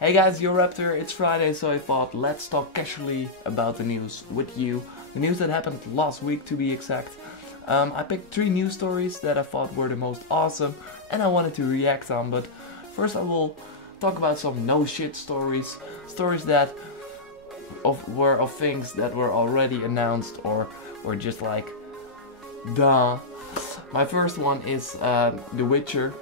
Hey guys, JorRaptor, it's Friday, so I thought let's talk casually about the news with you. The news that happened last week, to be exact. I picked 3 news stories that I thought were the most awesome and I wanted to react on, but first I will talk about some no shit stories. Stories that were of things that were already announced or were just like, duh. My first one is The Witcher.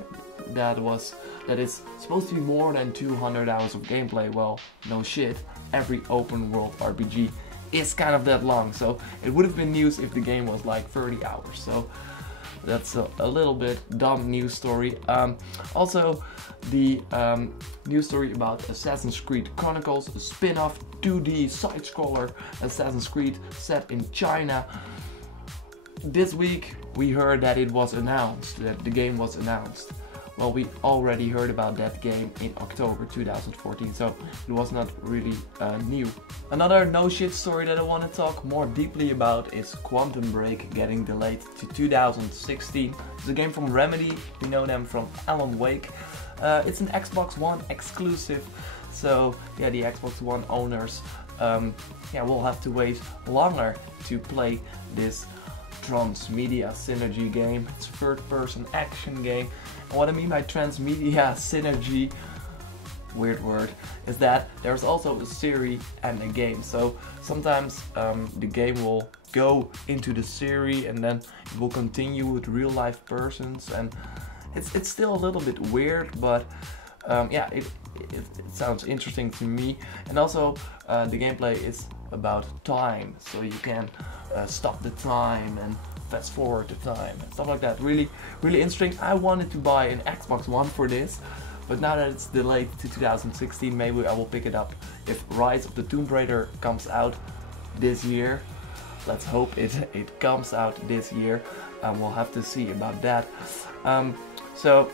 That is supposed to be more than 200 hours of gameplay. Well, no shit, every open world RPG is kind of that long, so it would have been news if the game was like 30 hours, so that's a little bit dumb news story. Also, the news story about Assassin's Creed Chronicles, a spin-off 2D side-scroller Assassin's Creed set in China. This week we heard that it was announced, that the game was announced. Well, we already heard about that game in October 2014, so it was not really new. Another no shit story that I want to talk more deeply about is Quanthum Break getting delayed to 2016. It's a game from Remedy, we know them from Alan Wake. It's an Xbox One exclusive, so yeah, the Xbox One owners will have to wait longer to play this transmedia synergy game. It's a third-person action game. And what I mean by transmedia synergy, weird word, is that there's also a series and a game. So sometimes the game will go into the series and then it will continue with real life persons, and it's still a little bit weird, but yeah, it sounds interesting to me. And also the gameplay is about time, so you can stop the time and fast forward the time and stuff like that. Really interesting. I wanted to buy an Xbox One for this, but now that it's delayed to 2016, maybe I will pick it up if Rise of the Tomb Raider comes out this year. Let's hope it comes out this year, and we'll have to see about that. So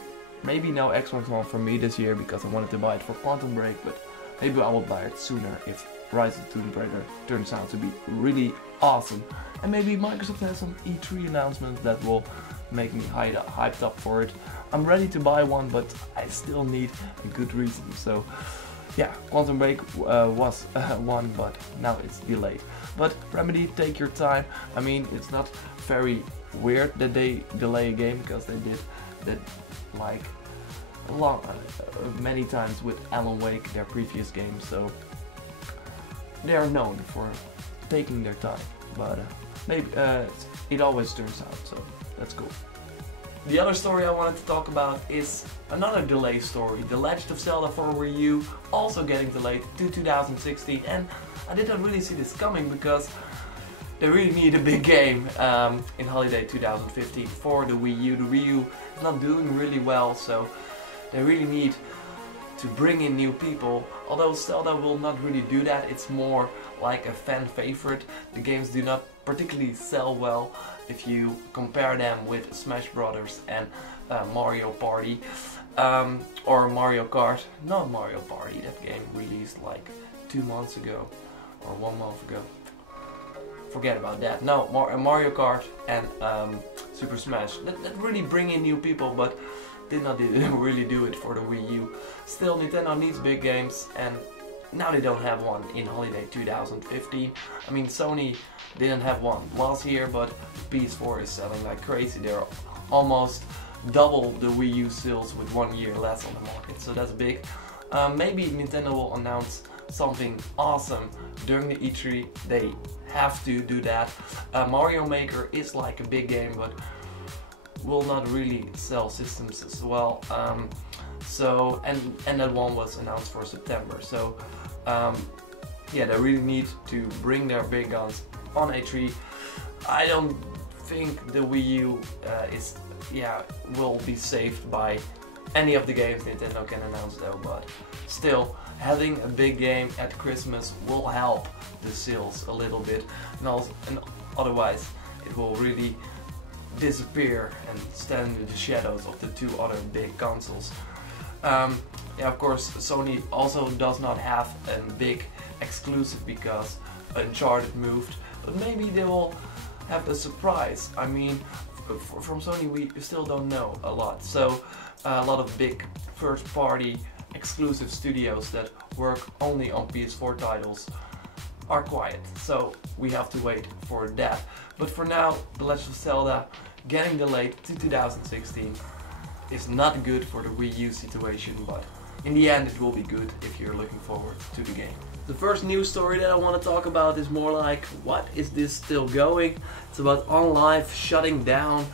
maybe no Xbox One for me this year because I wanted to buy it for Quantum Break, but maybe I will buy it sooner if Rise of the Tomb Raider turns out to be really awesome. And maybe Microsoft has some E3 announcements that will make me hyped up for it. I'm ready to buy one, but I still need a good reason. So yeah, Quantum Break was one, but now it's delayed. But Remedy, take your time. I mean, it's not very weird that they delay a game, because they did that like many times with Alan Wake, their previous game. So they are known for taking their time, but maybe it always turns out, so that's cool. The other story I wanted to talk about is another delay story. The Legend of Zelda for Wii U also getting delayed to 2016, and I did not really see this coming because they really need a big game in holiday 2015 for the Wii U. The Wii U is not doing really well, so they really need to bring in new people. Although Zelda will not really do that, it's more like a fan favorite. The games do not particularly sell well if you compare them with Smash Brothers and Mario Party or Mario Kart. Not Mario Party, that game released like 2 months ago or 1 month ago. Forget about that. No, Mario Kart and Super Smash that really bring in new people, but did not really do it for the Wii U. Still, Nintendo needs big games, and now they don't have one in holiday 2015. I mean, Sony didn't have one last year, but the PS4 is selling like crazy. They're almost double the Wii U sales with 1 year less on the market, so that's big. Maybe Nintendo will announce something awesome during the E3. They have to do that. Mario Maker is like a big game, but will not really sell systems as well. And that one was announced for September. So yeah, they really need to bring their big guns on E3. I don't think the Wii U will be saved by any of the games Nintendo can announce though, but still, having a big game at Christmas will help the sales a little bit, and otherwise it will really disappear and stand in the shadows of the 2 other big consoles. Yeah, of course, Sony also does not have a big exclusive because Uncharted moved, but maybe they will have a surprise. I mean, from Sony we still don't know a lot, so a lot of big first party exclusive studios that work only on PS4 titles are quiet, so we have to wait for that. But for now, The Legend of Zelda getting delayed to 2016 is not good for the Wii U situation, but in the end it will be good if you're looking forward to the game. The first news story that I want to talk about is more like, what is this still going? It's about OnLive shutting down.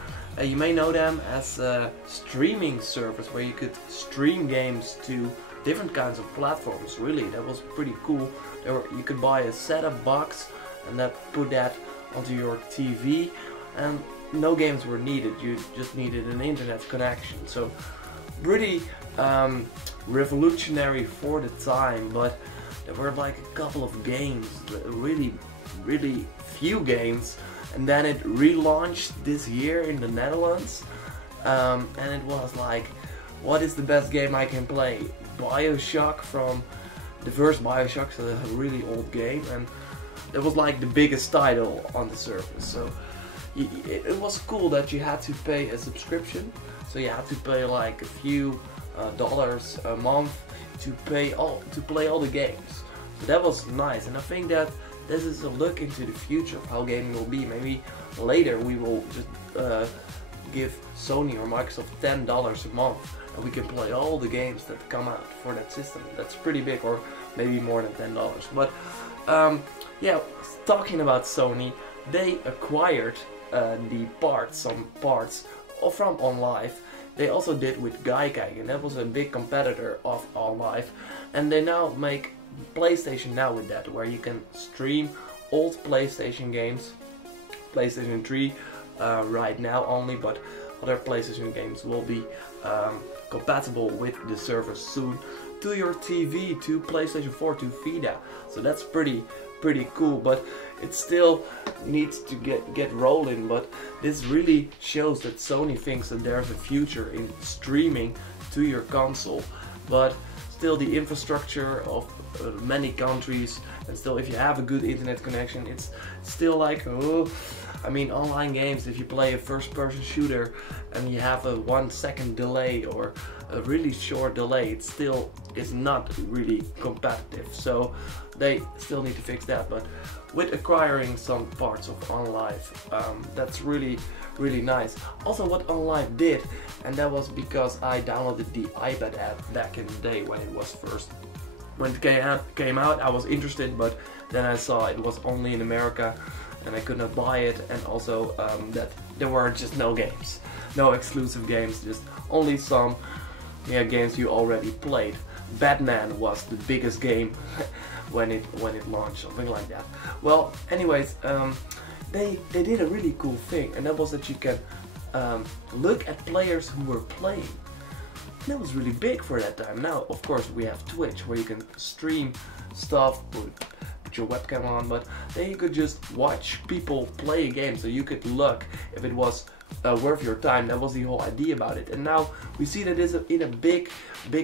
You may know them as a streaming service where you could stream games to different kinds of platforms. Really, that was pretty cool. You could buy a setup box and put that onto your TV, and no games were needed. You just needed an internet connection. So pretty revolutionary for the time, but there were like a couple of games, really few games, and then it relaunched this year in the Netherlands, and it was like, what is the best game I can play? BioShock, from the first BioShock, so a really old game, and it was like the biggest title on the service. So it was cool that you had to pay a subscription, so you had to pay like a few dollars a month to play all the games. So that was nice, and I think that this is a look into the future of how gaming will be. Maybe later we will just give Sony or Microsoft $10 a month and we can play all the games that come out for that system. That's pretty big, or maybe more than $10. But yeah, talking about Sony, they acquired some parts from OnLive. They also did with Gaikai, and that was a big competitor of OnLive, and they now make PlayStation Now with that, where you can stream old PlayStation games, PlayStation 3 right now only, but other PlayStation games will be compatible with the service soon, to your TV, to PlayStation 4, to Vita. So that's pretty cool, but it still needs to get rolling. But this really shows that Sony thinks that there's a future in streaming to your console, but still the infrastructure of many countries, and still if you have a good internet connection, it's still like, oh, I mean, online games, if you play a first-person shooter and you have a 1 second delay or a really short delay, it still is not really competitive. So they still need to fix that. But with acquiring some parts of OnLive, that's really nice. Also, what OnLive did, and that was because I downloaded the iPad app back in the day when it came out, I was interested, but then I saw it was only in America and I could not buy it, and also that there were just no games, no exclusive games, just only some games you already played. Batman was the biggest game when it launched, something like that. Well, anyways, they did a really cool thing, and that was that you can look at players who were playing. And that was really big for that time. Now, of course, we have Twitch, where you can stream stuff, put your webcam on, but then you could just watch people play a game, so you could look if it was worth your time. That was the whole idea about it, and now we see that it's in a big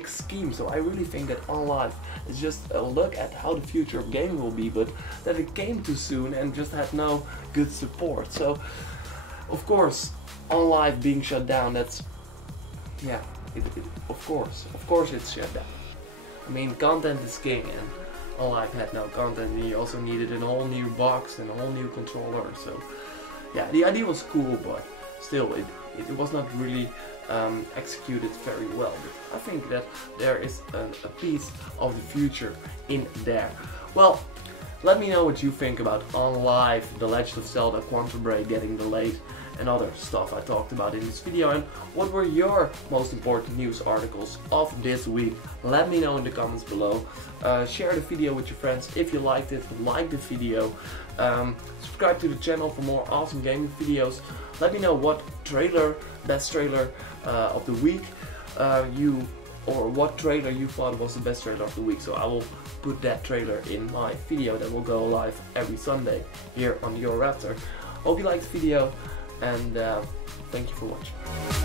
scheme. So I really think that OnLive is just a look at how the future of gaming will be, but that it came too soon and just had no good support. So of course, OnLive being shut down, that's, yeah, of course it's shut down. I mean, content is king, and OnLive had no content, and you also needed a whole new box and a whole new controller. So yeah, the idea was cool, but still it was not really executed very well. But I think that there is a piece of the future in there. Well, let me know what you think about OnLive, The Legend of Zelda, Quanthum Break getting delayed, and other stuff I talked about in this video, and what were your most important news articles of this week. Let me know in the comments below. Share the video with your friends if you liked it, like the video, subscribe to the channel for more awesome gaming videos. Let me know what best trailer of the week or what trailer you thought was the best trailer of the week. So I will put that trailer in my video that will go live every Sunday here on JorRaptor. Hope you liked the video, and thank you for watching.